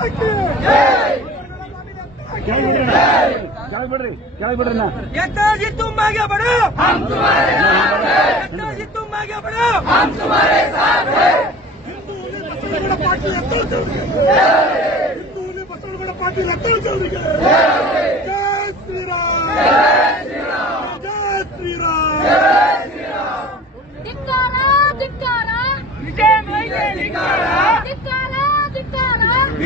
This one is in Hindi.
सकते हैं क्या बढ़ रहे क्या बढ़ रहे ये जी तुम मैं क्या बढ़ो हम तुम्हारे साथ हैं जी तुम मैं क्या बढ़ो हम तुम्हारे साथ हैं पार्टी रहता है जल्दी